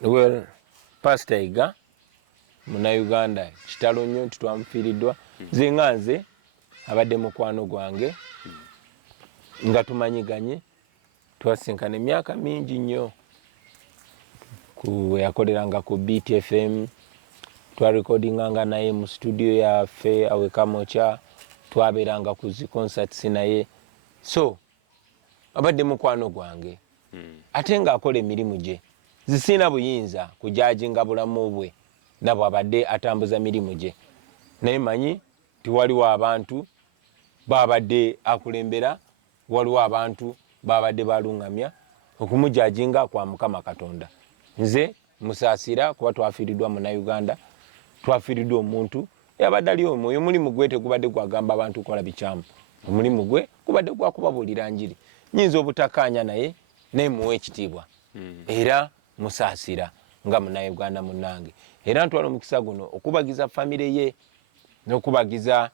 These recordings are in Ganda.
Well, Pastor Yiga muna Uganda kitalo nnyo tutwamfiiriddwa zinganze abadde mukwano gwange nga tumanyiganye twasinkana emyaka mingi nnyo yakoleranga ku BTFM twarekodinganga naye mu studio yaffe awekamocha twaberanga ku zi concerts naye so abadde mukwano gwange ate nga akola emirimu gye zisina buyinza kujajinga bulamu bwe nabo abadde atambuza mirimu gye naye manyi tiwaliwo abantu babadde akulembera waliwo abantu babadde balungamya okumujajinga kwa Mukama Katonda. Nze musasira kuba twafiiriddwa mu Uganda twafiiriddwa omuntu yabadde ali omwoyo omulimu gwe tegubadde gwagamba abantu kola bikyamu omulimu gwe gubadde gwakubabuulira njiri nyinza obutakanya naye muwe ekitiibwa era musasira nga mu Uganda munnange era ntwala omukisa guno okubagiza famire ye n'okubagiza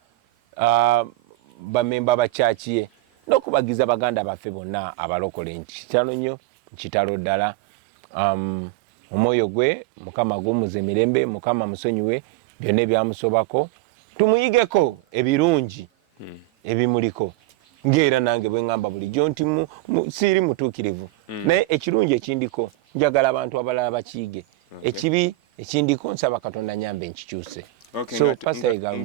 bamemba ba church ye n'okubagiza baganda baffe bonna abalokole nkitalo nnyo nkitalo ddala omwoyo gwe Mukama gumuze mirembe Mukama musonyiwe byonna ebyamusobako tumuyigeko ebirungi ebimuliko ngera nange bwe ngamba bulijjo nti siiri mutuukirivu naye ekirungi ekindiko njagala abantu abalala bakiige ekibi ekindiko nsaba Katonda nyambe nkikyuse. Okay, so Pastor Yiga